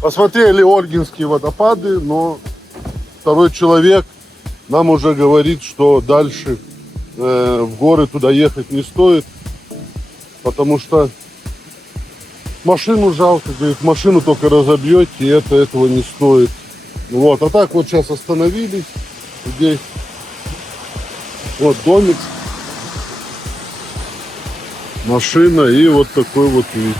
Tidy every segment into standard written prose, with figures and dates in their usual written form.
Посмотрели Ольгинские водопады, но второй человек нам уже говорит, что дальше в горы туда ехать не стоит, потому что машину жалко, говорит, машину только разобьете, и этого не стоит. Вот, а так вот сейчас остановились здесь. Вот домик, машина и вот такой вот вид.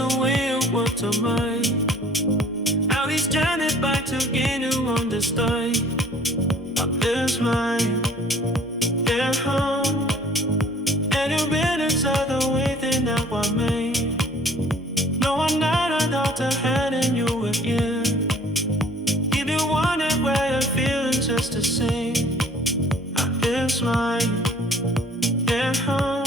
the way you want to mine. Now he's trying to back to gain you understand. This mine, yeah, home. And you've been inside the way that now I made. No, I'm not about to hand in you again. If you want it where you're feeling just the same. This mine, yeah, home.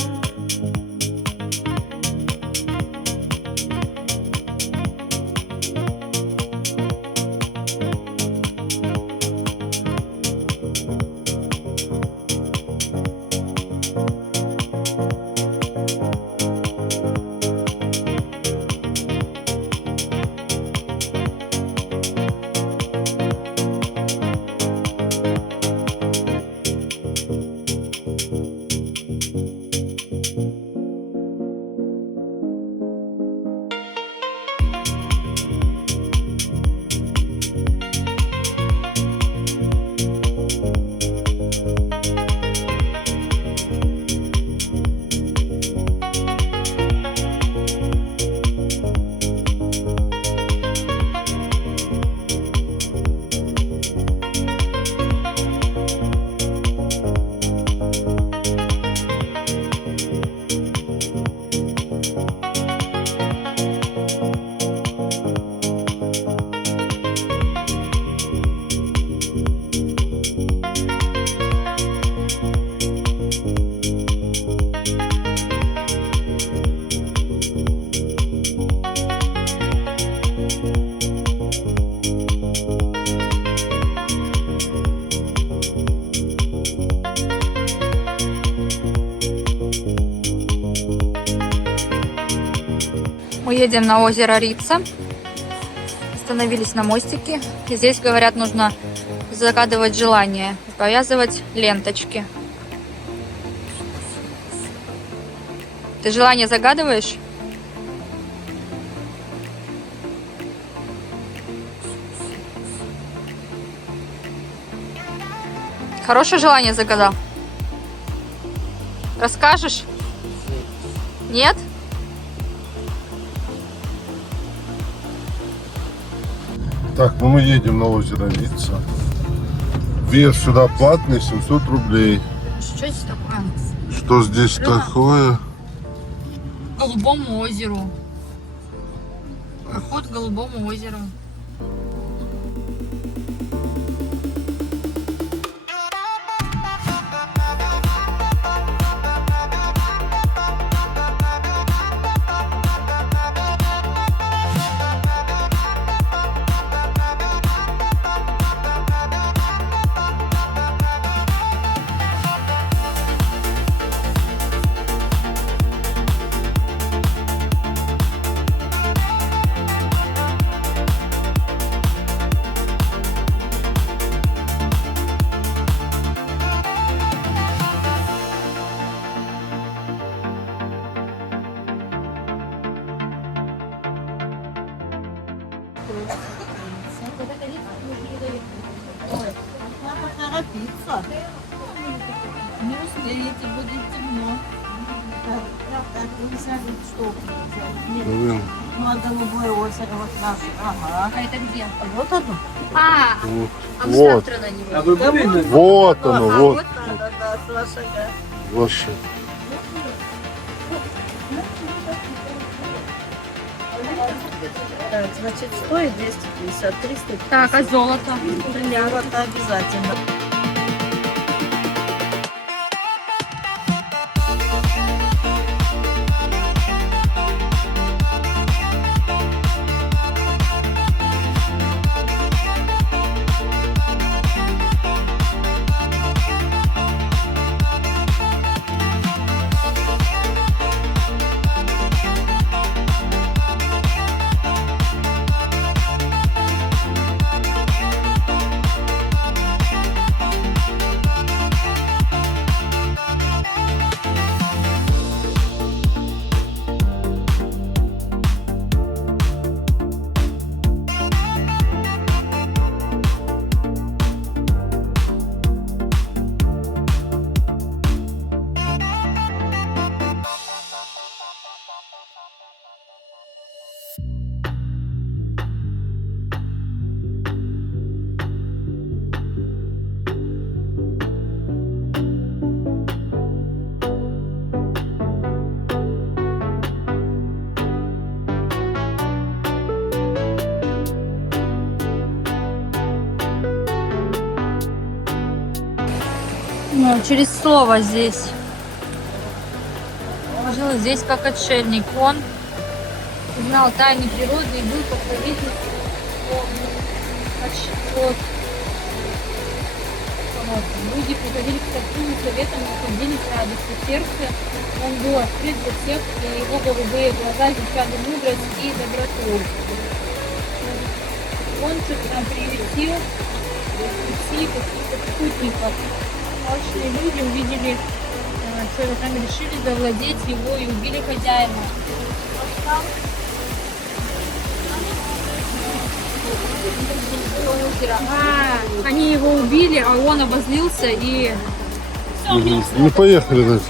Мы едем на озеро Рица. Остановились на мостике. И здесь, говорят, нужно загадывать желание, повязывать ленточки. Ты желание загадываешь? Хорошее желание загадал? Расскажешь? Нет? Так, ну мы едем на озеро Рица. Въезд сюда платный, 700 рублей. Что здесь такое? Что здесь такое? К Голубому озеру. Проход к Голубому озеру. Надо торопиться. Не успеете, будет темно. Так, вы взяли что? Ну, а голубое озеро вот наше. Ага. А это где? Вот оно. А, Вот. завтра на него. А вы были на Вот оно, А вот. вот надо, да, с лошадя. Ваше. Так, значит, стоит 250, 300. Так, а золото? Золото обязательно. Ну, через слово здесь. Жил здесь как отшельник. Он знал тайны природы и был покровитель. Вот. Люди приходили к таким советам, находились в радости сердца. Он был открыт для всех, и его голубые глаза изучали мудрость и доброту. Он что-то там приютил, каких-то спутников. Алчные люди увидели, что-то там решили завладеть его и убили хозяина. Они его убили, а он обозлился и... Не поехали, Настя.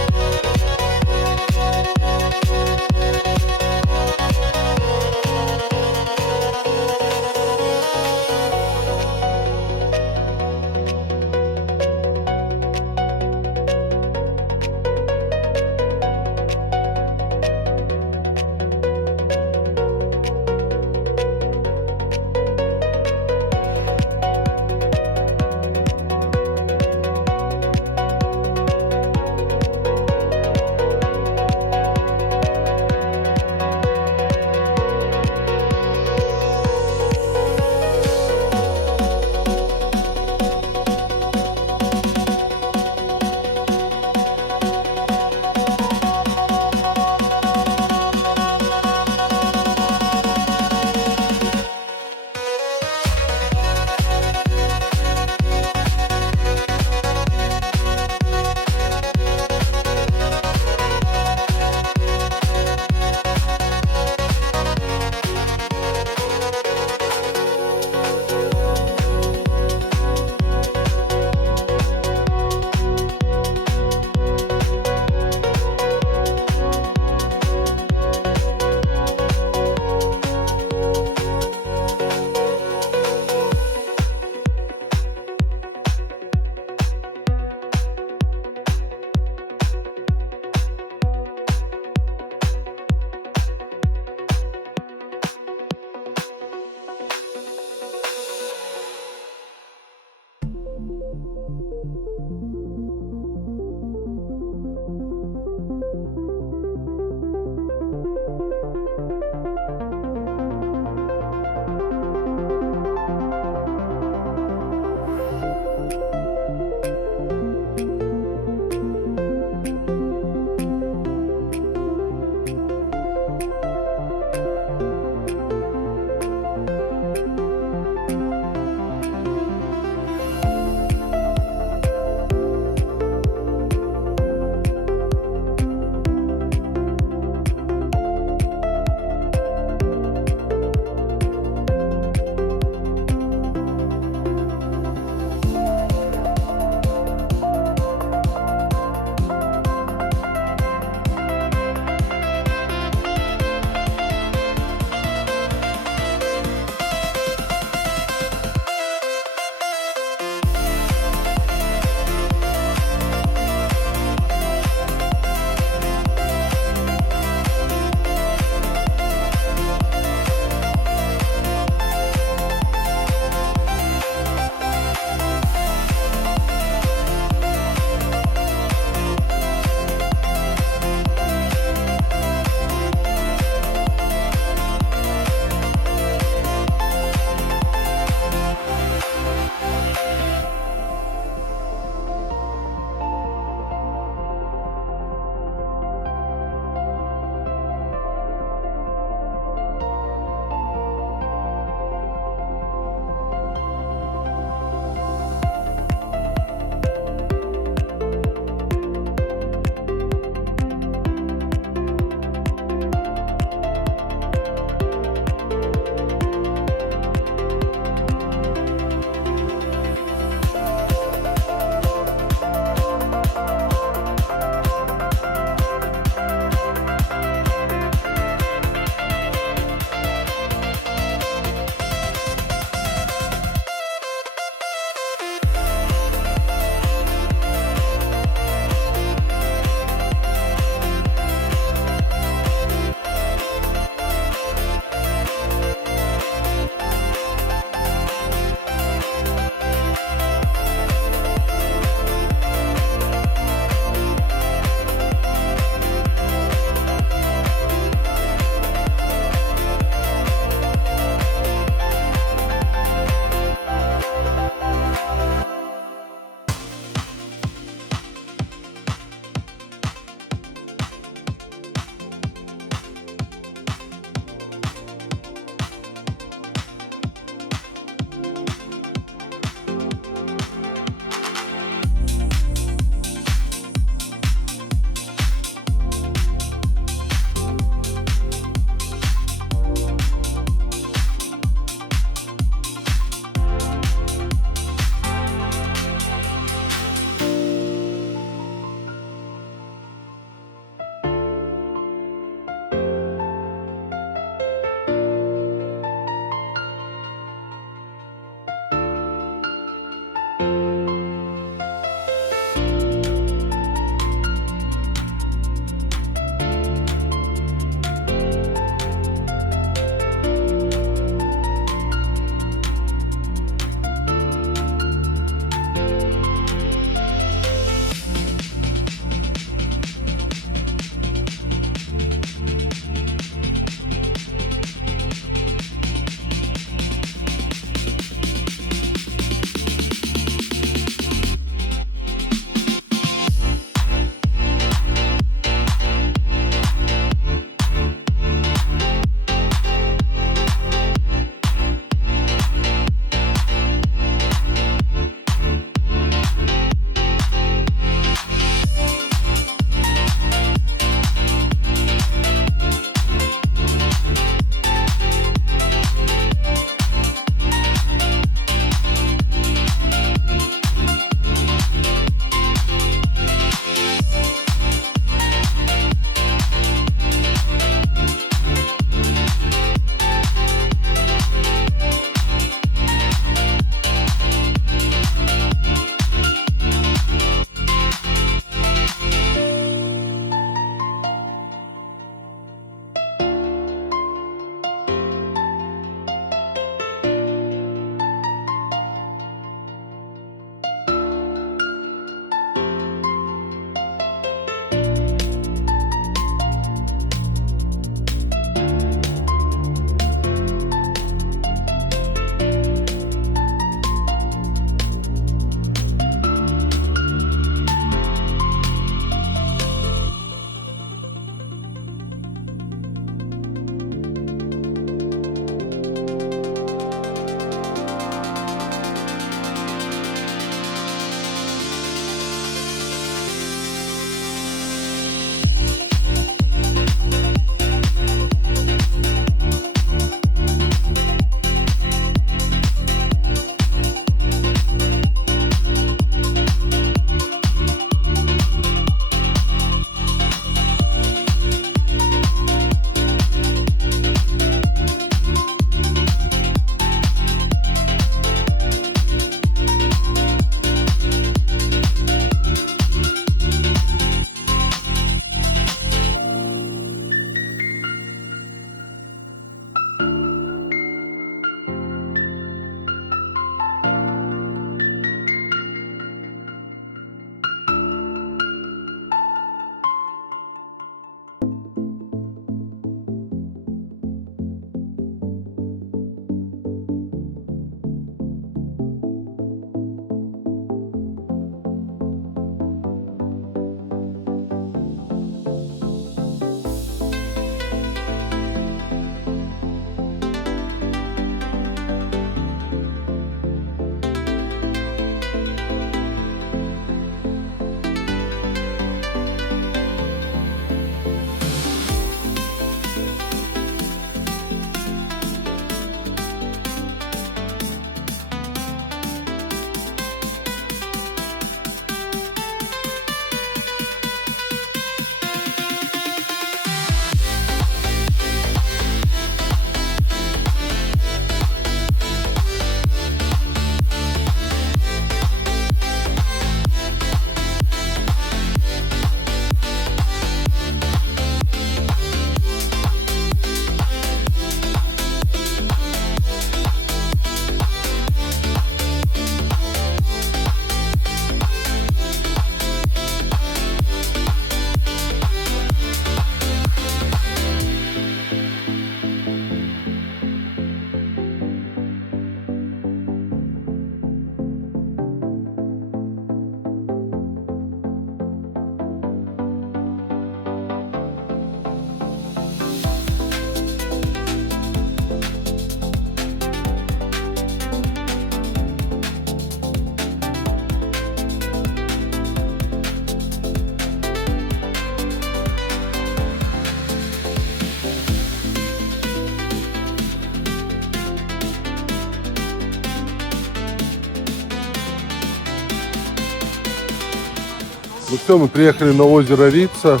Ну все, мы приехали на озеро Рица.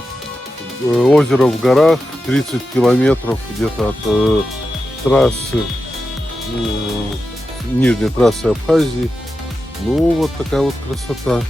Озеро в горах, 30 километров где-то от трассы, нижней трассы Абхазии. Ну, вот такая вот красота.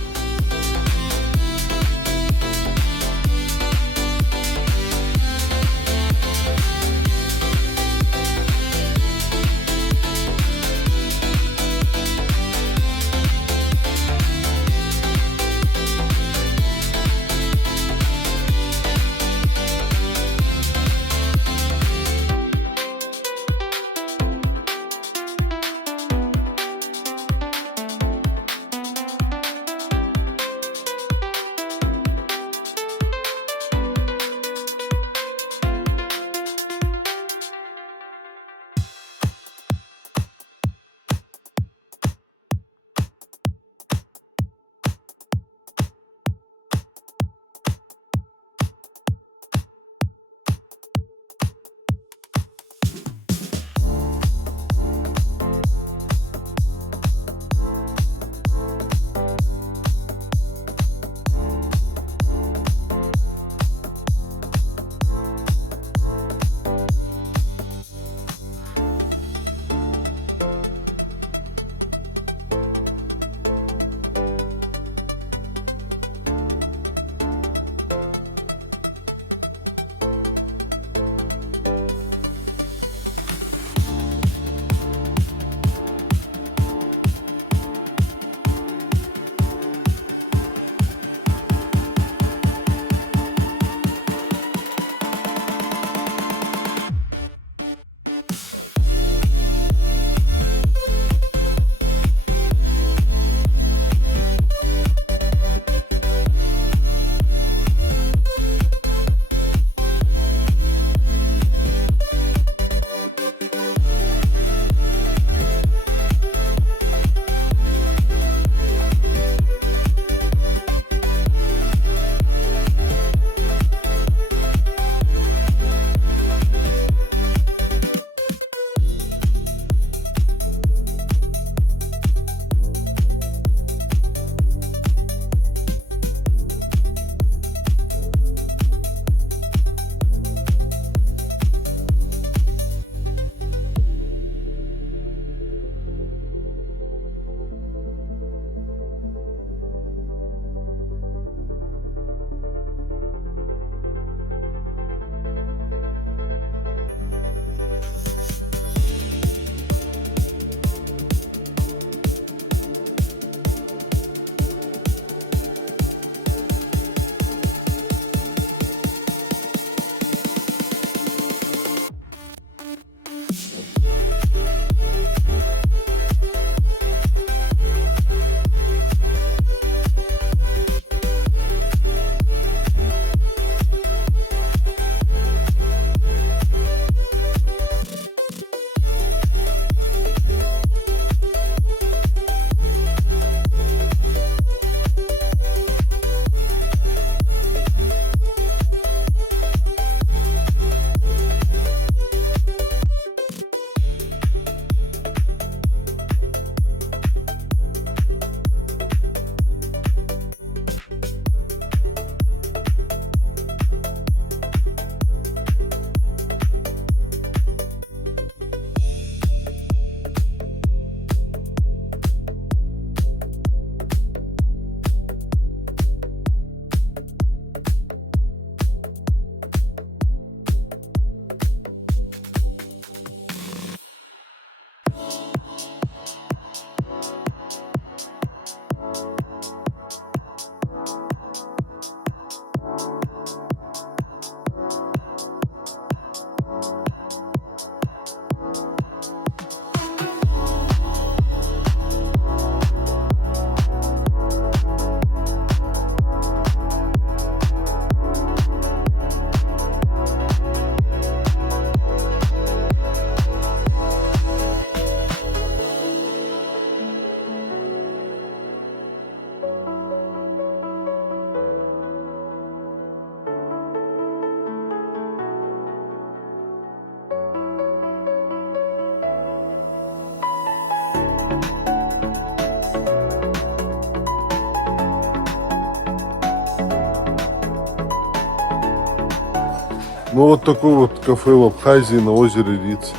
Ну вот такое вот кафе в Абхазии на озере Рице.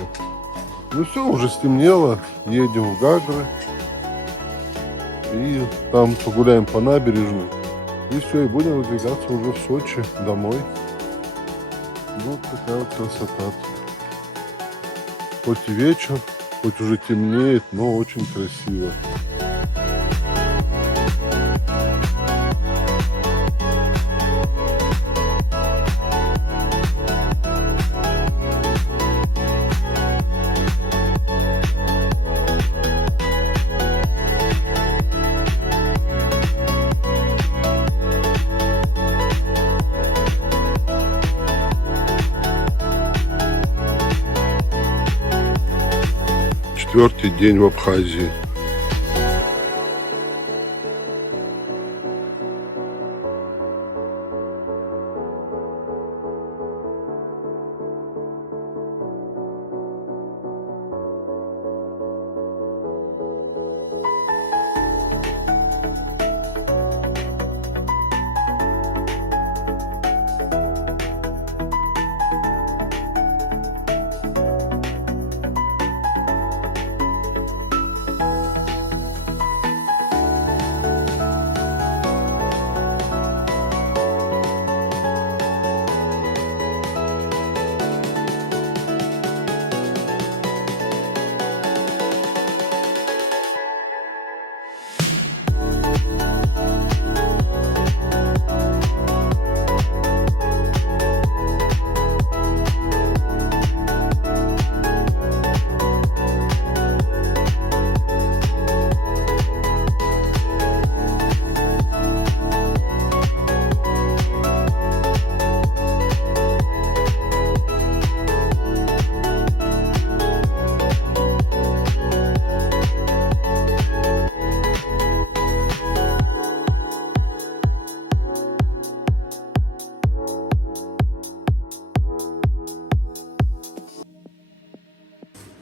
Ну все, уже стемнело, едем в Гагры. И там погуляем по набережной. И все, и будем выдвигаться уже в Сочи, домой. Вот такая вот красота тут. Хоть и вечер, хоть уже темнеет, но очень красиво. Четвертый день в Абхазии.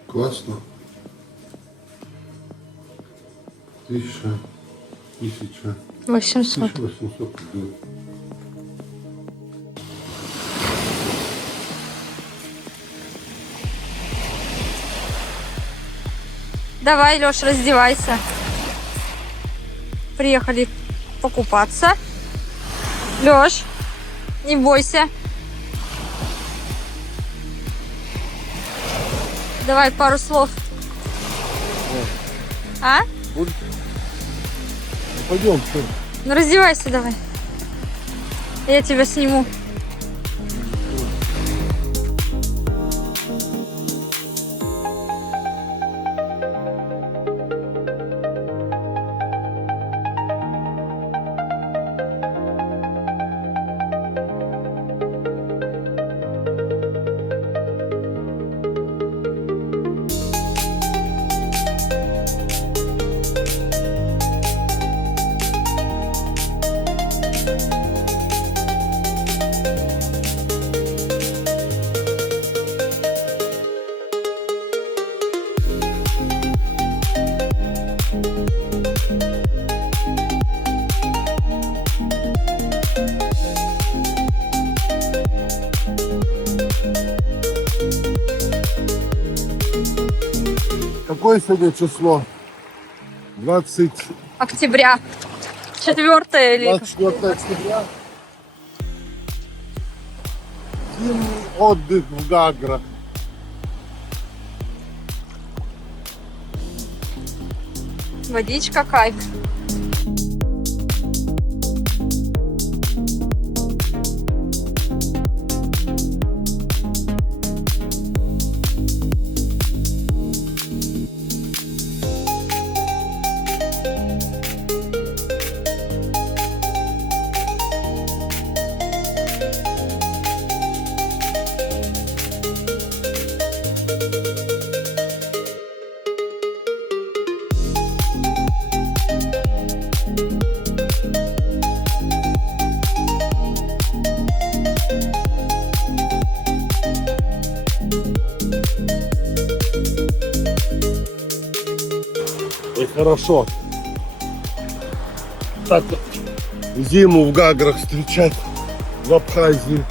Классно. 1800. 1800 рублей. Давай, Лёш, раздевайся. Приехали покупаться. Лёш, не бойся. Давай пару слов. А? Пойдем, что? Ну раздевайся давай. Я тебя сниму. Какое сегодня число? 20... Октября. 4 или... 24 октября. Зимний отдых в Гаграх. Водичка, кайф. И хорошо. Так вот зиму в Гаграх встречать в Абхазии.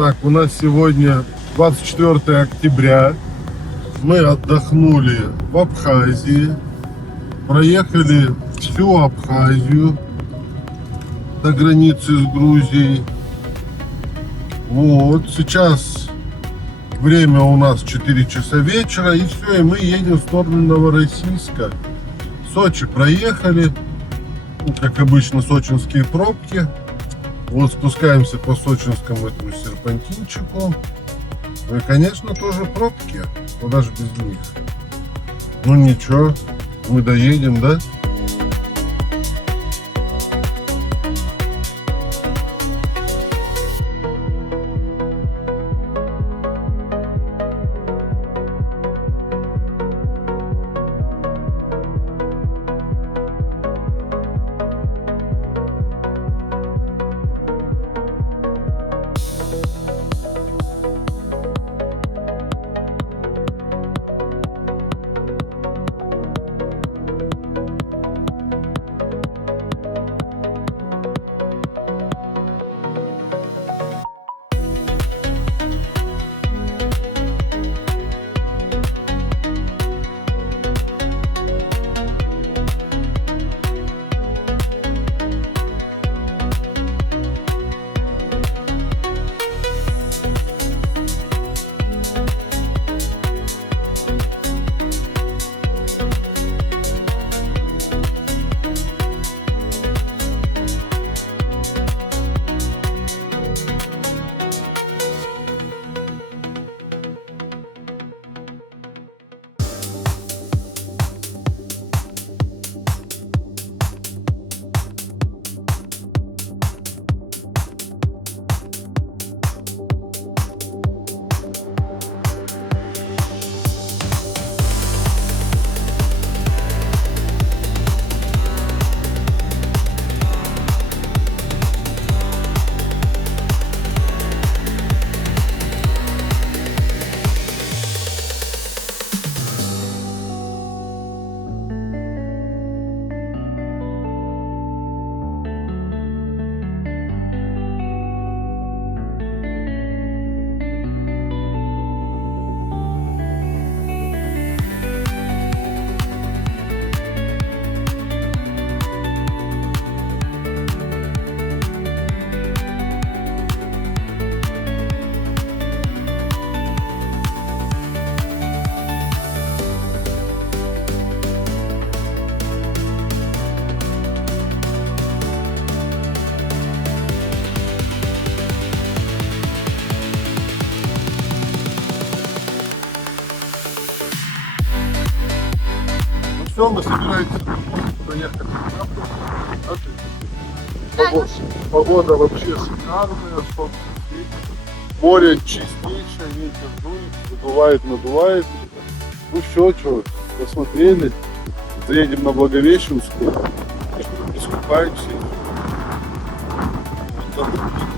Так, у нас сегодня 24 октября. Мы отдохнули в Абхазии. Проехали всю Абхазию до границы с Грузией. Вот, сейчас время у нас 4 часа вечера, и все, и мы едем в сторону Новороссийска. Сочи проехали, ну, как обычно, сочинские пробки. Вот спускаемся по сочинскому этому серпантинчику. Ну и, конечно, тоже пробки, куда же без них. Ну ничего, мы доедем, да? Все, мы собираемся поехать. Погода вообще шикарная, солнце светит. Море чистейшее, ветер дует, надувает. Ну все, что, посмотрели. Заедем на Благовещенскую, искупаемся. Вот так.